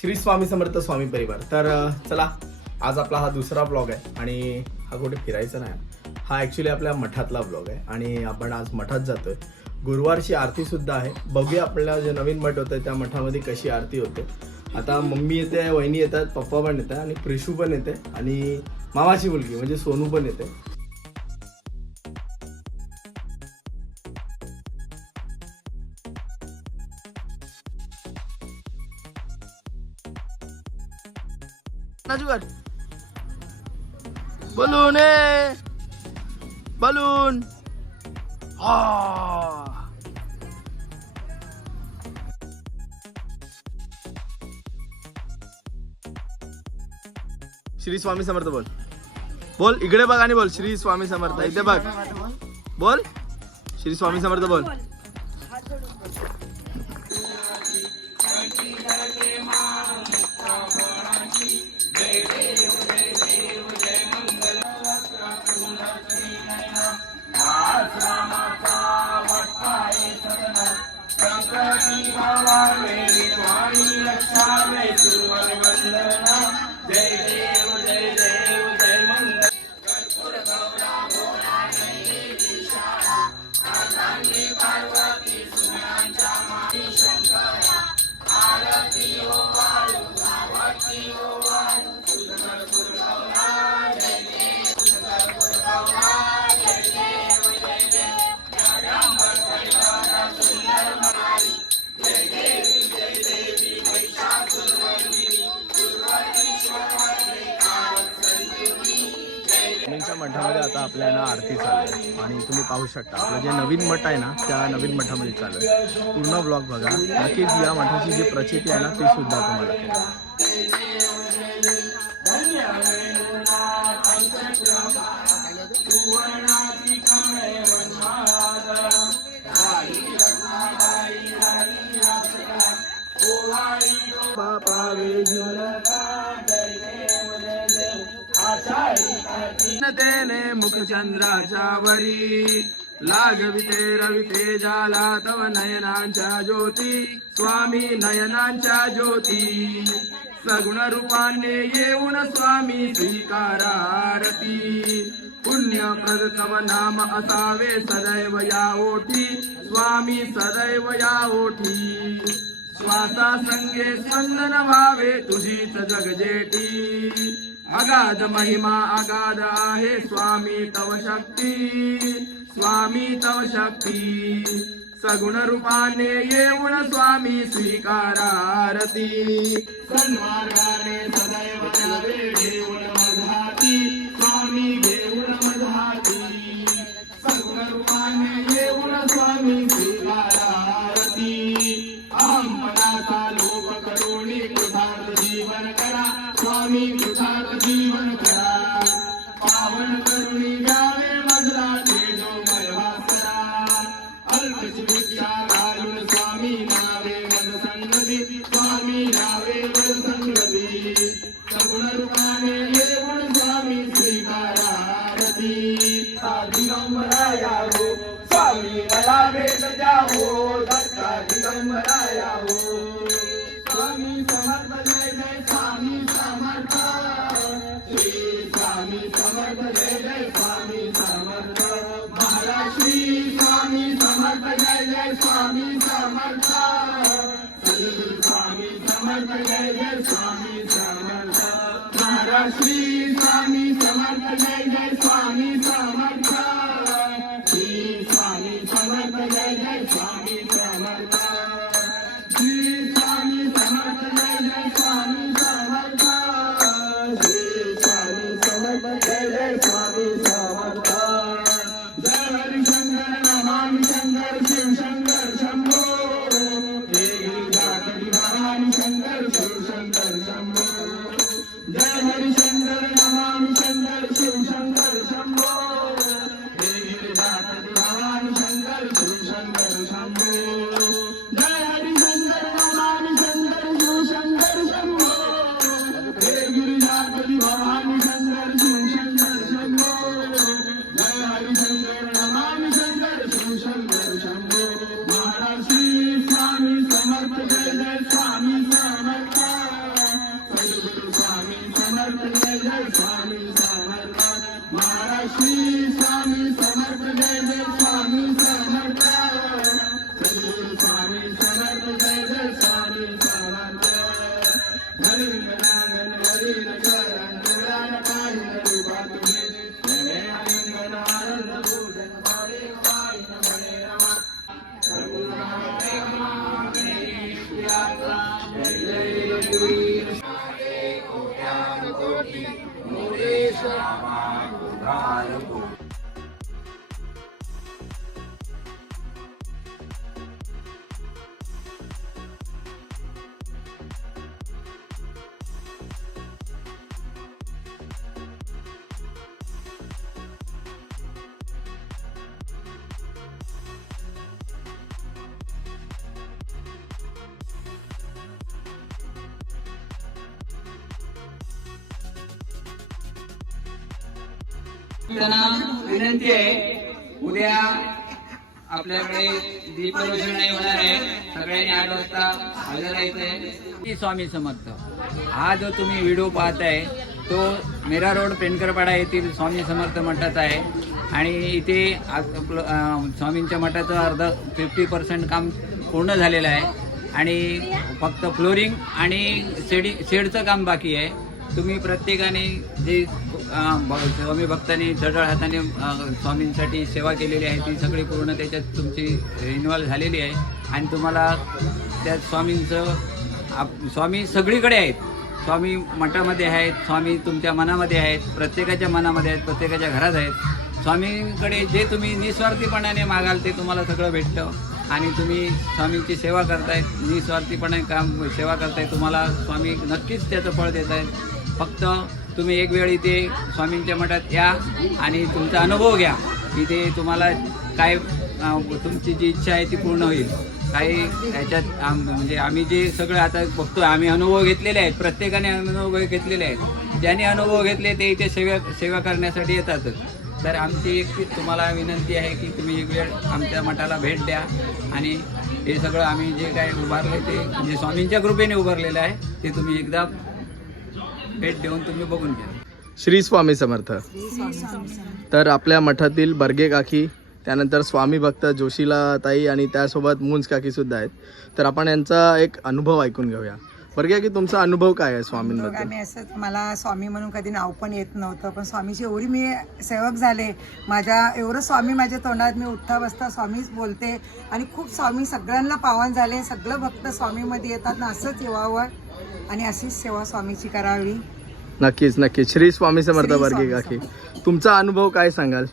श्री स्वामी समर्थ स्वामी परिवार. तर चला, आज आपला हा दुसरा ब्लॉग आहे आणि हा कुठे फिरायचा नाही, हा ॲक्च्युली आपल्या मठातला ब्लॉग आहे आणि आपण आज मठात जातोय. गुरुवारची आरती सुद्धा आहे. बघूया आपल्याला जे नवीन मठ होतं त्या मठामध्ये कशी आरती होते. आता मम्मी येते, वहिनी येतात, पप्पा पण येतात आणि प्रिशू पण येते आणि मामाची मुलगी म्हणजे सोनू पण येते. बलून बलून श्री स्वामी समर्थ बोल. बोल इकडे बघ आणि बोल श्री स्वामी समर्थ. इथे बघ, बोल श्री स्वामी समर्थ बोल. मठामध्ये आता आपल्याला आरती चालू आहे आणि तुम्ही पाहू शकता आपलं जे नवीन मठ आहे ना त्या नवीन मठामध्ये चालू आहे. पूर्ण ब्लॉग बघा, नक्कीच या मठाची जी प्रचिती आहे ना ती सुद्धा तुम्हाला तेने मुखचंद्राच्या वरी लागविते रविते जाला तव नयनांच्या ज्योती. स्वामी नयनांच्या ज्योती सगुण रूपाने येऊन स्वामी स्वीकारा आरती. पुण्यप्रद तव नाम असावे सदैव या ओठी. स्वामी सदैव या ओठी. श्वासा संगे स्पंदन व्हावे तुझीच जगजेटी. अगाध महिमा अगाध आहे स्वामी तव शक्ती. स्वामी तव शक्ती सगुण रूपाने येऊन स्वामी स्वीकारा आरती. सन्मार्गाने सदैव यावे घेऊन मधाती. स्वामी घेऊन मधाती सगुण रूपाने येऊन स्वामी स्वीकारा आरती. अहंपणाचा लोप करुणी कृतार्थ जीवन करा. स्वामी कृतार्थ जीवन करा. पावन करुणी गावे मधुरा तेजोमय वासरा. अल्पशी भिक्षा घालून स्वामी नावे मन संगती. स्वामी नावे मन संगती सगुण रूपाने येऊन स्वामी स्वीकारा आरती. दिगंबराया हो स्वामी मला भेट द्यावो. दत्ता दिगंबराया हो स्वामी समर्थ. जय जय स्वामी समर्थ. श्री स्वामी समर्थ. जय जय स्वामी समर्थ. महाराज श्री स्वामी समर्थ. जय जय स्वामी समर्थ. सद्गुरु स्वामी समर्थ. जय जय स्वामी समर्थ. महाराज श्री स्वामी समर्थ. जय जय स्वामी समर्थ. श्री स्वामी समर्थ. जय जय स्वामी समर्थ. श्री स्वामी समर्थ. जय जय स्वामी समर्थ. श्री स्वामी समर्थ. जय जय स्वामी समर्थ. जय हरिशंकर नमामि शंकर शिव शंकर शंभो. हे गिरिजापति भवानी शंकर शिव शंकर शंभो. जय हरिशंकर नमामि शंकर शिव शंकर शंभो. हे गिरिजापति भवानी शंकर शिव शंकर शंभो. जय हरिशंकर नमामि शंकर शिव शंकर शंभो. हे गिरिजापति भवानी शंकर शिव शंकर शंभो. जय हरिशंकर नमामि शंकर शिव शंकर शंभो. महाराज श्री स्वामी समर्थ. जय जय स्वामी समर्थ. समर्थ जय जय स्वामी समर्थ महाराज श्री स्वामी समर्थ जय जय स्वामी समर्थ सद्गुरु स्वामी समर्थ जय जय स्वामी समर्थ हरिंग नागन हरिण शरण पुराण पाहिन रूपा तुम्ही जय हरिंग आनंद भूषण पाडे पाहिन म्हणे रमा प्रभु नाम प्रेमा गणेश यात्रा जय जय रघुवीर कोट्यान कोटी मोरेश रामा उद्धार को विनंती आहे, उद्या आपल्याकडे दीपरोषण नाही होणार आहे. सगळ्यांनी 8 वाजता हजर राहायचंय. स्वामी समर्थ हा जो तुम्ही व्हिडिओ पाहताय तो मेरा रोड पेंडकरपाडा येथील स्वामी समर्थ मठात आहे आणि इथे स्वामींच्या मठाचं अर्ध 50% काम पूर्ण झालेलं आहे आणि फक्त फ्लोरिंग आणि शेडचं काम बाकी आहे. तुम्ही प्रत्येकाने जे स्वामी भक्तांनी जडळ हाताने स्वामींसाठी सेवा केलेली आहे ती सगळी पूर्ण त्याच्यात तुमची इन्व्हॉल्व झालेली आहे आणि तुम्हाला त्या स्वामींचं स्वामी सगळीकडे आहेत. स्वामी मठामध्ये आहेत, स्वामी तुमच्या मनामध्ये आहेत, प्रत्येकाच्या मनामध्ये आहेत, प्रत्येकाच्या घरात आहेत. स्वामींकडे जे तुम्ही निस्वार्थीपणाने मागाल ते तुम्हाला सगळं भेटतं आणि तुम्ही स्वामींची सेवा करतायत, निस्वार्थीपणे सेवा करताय. तुम्हाला स्वामी नक्कीच त्याचं फळ देत आहेत. फक्त तुम्ही एक वेळ इथे स्वामींच्या मठात या आणि तुमचा अनुभव घ्या. इथे तुम्हाला काय तुमची जी इच्छा आहे ती पूर्ण होईल. काही ह्याच्यात म्हणजे आम्ही जे सगळं आता बघतोय आम्ही अनुभव घेतलेले आहेत, प्रत्येकाने अनुभव घेतलेले आहेत. ज्यांनी अनुभव घेतले ते इथे सेवा करण्यासाठी येतातच. तर आमची एक तुम्हाला विनंती आहे की तुम्ही एक वेळ आमच्या मठाला भेट द्या आणि हे सगळं आम्ही जे काय उभारले ते म्हणजे स्वामींच्या कृपेने उभारलेलं आहे ते तुम्ही एकदा भेट देऊन तुम्ही बघून घ्या. श्री स्वामी समर्थ. तर आपल्या मठातील बर्गे काकी, त्यानंतर स्वामी भक्त जोशीला ताई आणि त्यासोबत मुंज काकी सुद्धा आहेत. तर आपण यांचा एक अनुभव ऐकून घेऊया. बर्गे की तुमचा अनुभव काय आहे स्वामींबद्दल? मी असं मला स्वामी म्हणून कधी नाव पण येत नव्हतं, पण स्वामीची एवढी मी सेवक झाले. माझ्या एवढं स्वामी माझ्या तोंडात, मी उठता बसता स्वामीच बोलते आणि खूप स्वामी सगळ्यांना पावन झाले. सगळं भक्त स्वामीमध्ये येतात ना, असंच येवावं आणि अशीच सेवा स्वामीची करावी. नक्कीच नक्कीच. श्री स्वामी समर्थ. बर्गे काकी तुमचा अनुभव काय सांगाल?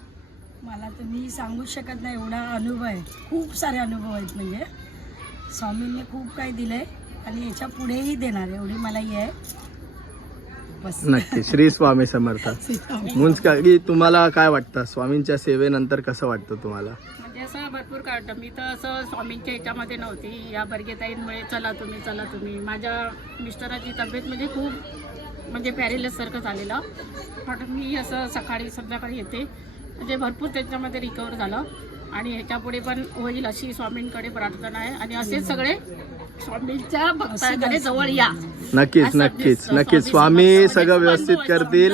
मला तर मी सांगू शकत नाही, एवढा अनुभव आहे. खूप सारे अनुभव आहेत. म्हणजे स्वामींनी खूप काही दिलंय आणि याच्या पुढेही देणार एवढी मला ही आहे. बस. नक्की. श्री स्वामी समर्थ. मुंज काकी तुम्हाला काय वाटतं स्वामींच्या सेवेनंतर कसं वाटतं तुम्हाला? म्हणजे असं भरपूर काय वाटतं. मी तर असं स्वामींच्या ह्याच्यामध्ये नव्हती. या बर्गेताईंमुळे चला तुम्ही माझ्या मिस्टराची तब्येत म्हणजे खूप म्हणजे पॅरेलिससारखं झालेलं. पण मी असं सकाळी संध्याकाळी येते म्हणजे भरपूर त्याच्यामध्ये रिकवर झालं आणि ह्याच्यापुढे पण होईल अशी स्वामींकडे प्रार्थना आहे आणि असेच सगळे स्वामींच्या भक्तांकडे जवळ या. नक्कीच नक्कीच नक्कीच. स्वामी सगळं व्यवस्थित करतील.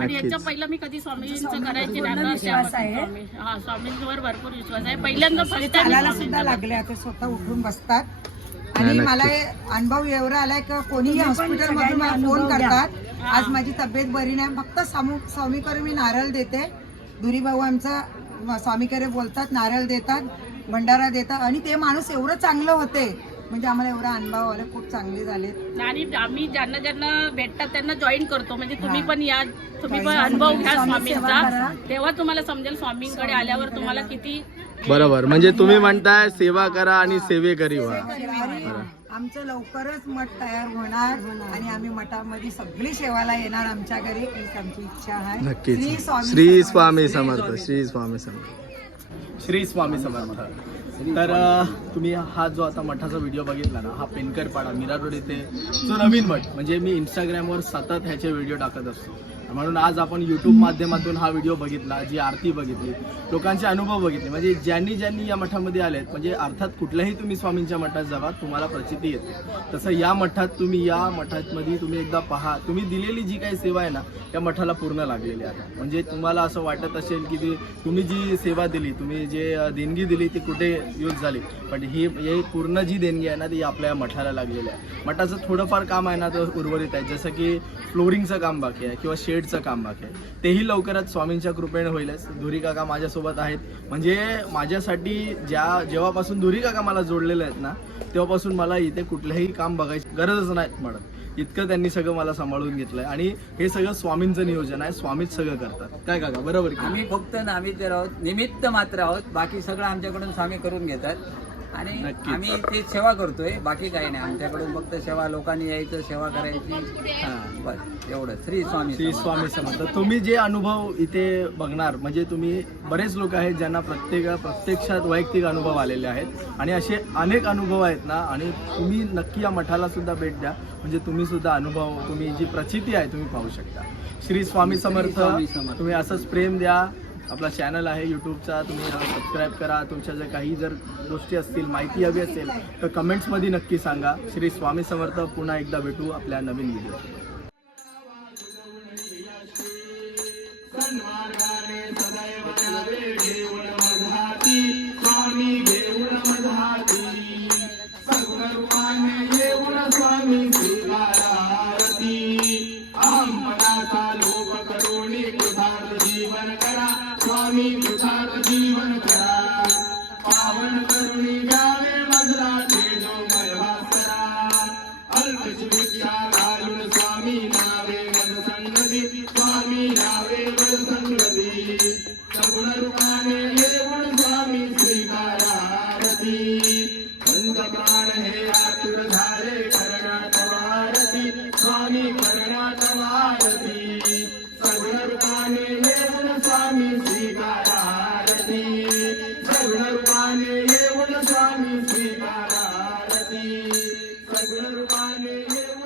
आणि याच्या पहिलं मी कधी स्वामींचं करायचे नाही. हा, स्वामींवर भरपूर विश्वास आहे. पहिल्यांदा चालायला सुद्धा लागले, आता स्वतः उठून बसतात. आणि मला अनुभव एवढा आलाय की कोणीही हॉस्पिटल मधून मला फोन करतात, आज माझी तब्येत बरी नाही, फक्त स्वामीकडे मी नारळ देते. दुरी भाऊ आमचा स्वामीकडे बोलतात, नारळ देतात, भंडारा देतात आणि ते माणूस एवढं चांगलं होते. म्हणजे आम्हाला एवढा अनुभव आला, खूप चांगले झाले. आणि आम्ही ज्यांना ज्यांना भेटतात त्यांना जॉईन करतो. म्हणजे तुम्ही पण या, तुम्ही पण अनुभव घ्या स्वामींचा, तेव्हा तुम्हाला समजेल स्वामींकडे आल्यावर तुम्हाला किती बरोबर. म्हणजे तुम्ही म्हणताय सेवा करा आणि सेवेकरी व्हा. आमचं लवकरच मठ तयार होणार आणि आम्ही मठामध्ये सगळी सेवाला येणार आमच्या घरी, हीच आमची इच्छा आहे. नक्कीच. श्री स्वामी समर्थ. श्री स्वामी समर्थ. श्री स्वामी समर्थ. तर तुम्ही हा जो आता मठाचा व्हिडिओ बघितला ना, हा पेनकरपाडा मीरा रोड येथे जो नवीन मठ, म्हणजे मी इंस्टाग्रामवर सतत ह्याचे व्हिडिओ टाकत असतो म्हणून आज आपण यूट्यूब माध्यमातून हा व्हिडिओ बघितला, जी आरती बघितली, लोकांचे अनुभव बघितले. म्हणजे ज्यांनी ज्यांनी या मठामध्ये आलेत, म्हणजे अर्थात कुठल्याही तुम्ही स्वामींच्या मठात जावा तुम्हाला प्रचिती येते. तसं या मठात तुम्ही या मठामध्ये तुम्ही एकदा पहा, तुम्ही दिलेली जी काही सेवा आहे ना त्या मठाला पूर्ण लागलेली आहे. म्हणजे तुम्हाला असं वाटत असेल की तुम्ही जी सेवा दिली, तुम्ही जे देणगी दिली ती कुठे यूज झाली, पण ही पूर्ण जी देणगी आहे ना ती आपल्या मठाला लागलेली आहे. मठाचं थोडंफार काम आहे ना तर उर्वरित आहे, जसं की फ्लोरिंगचं काम बाकी आहे किंवा शेडचं काम बाकी आहे, तेही लवकरच स्वामींच्या कृपेने होईलच. धुरी काका माझ्यासोबत आहेत. म्हणजे माझ्यासाठी जेव्हापासून धुरी काका मला जोडलेले आहेत ना तेव्हापासून मला इथे कुठलंही काम बघायची गरजच नाही पडत. इतकं त्यांनी सगळं मला सांभाळून घेतलंय आणि हे सगळं स्वामींचं नियोजन आहे. स्वामीच सगळं करतात. काय काका बरोबर की? आम्ही फक्त नामित आहोत, निमित्त मात्र आहोत. बाकी सगळं आमच्याकडून स्वामी करून घेतात आणि नक्कीच. आम्ही ते सेवा करतोय, बाकी काही नाही. आमच्याकडून फक्त सेवा, लोकांनी यायचं, सेवा करायची, बस एवढं. श्री स्वामी श्री स्वामी समर्थ. तुम्ही जे अनुभव इथे बघणार, म्हणजे तुम्ही बरेच लोक आहेत ज्यांना प्रत्यक्षात वैयक्तिक अनुभव आलेले आहेत आणि असे अनेक अनुभव आहेत ना. आणि तुम्ही नक्की या मठाला सुद्धा भेट द्या, म्हणजे तुम्ही सुद्धा अनुभव, तुम्ही जी प्रचिती आहे तुम्ही पाहू शकता. श्री स्वामी समर्थ. स्वामी समर्थ. तुम्ही असंच प्रेम द्या. आपला चॅनल आहे यूट्यूबचा, तुम्ही सबस्क्राईब करा. तुमच्या जर काही जर गोष्टी असतील, माहिती हवी असेल तर कमेंट्समध्ये नक्की सांगा. श्री स्वामी समर्थ. पुन्हा एकदा भेटू आपल्या नवीन व्हिडिओ. स्वामी कृतार्थ जीवन करा, पावन करुणी गावे मधला तेजोमय भास्करा. अल्पशी भिक्षा घालून स्वामी नावे मद संगती, स्वामी नावे मद संगती. सगुण रूपाने येऊन स्वामी स्वीकारा आरती. पंचप्राण हे आतुर झाले करण्यात वारती, स्वामी करण्यात वारती. सगुण रूपाने येऊन स्वामी स्वीकारा आरती. सगुण रूपाने येऊन स्वामी स्वीकारा आरती. सगुण रूपाने येऊन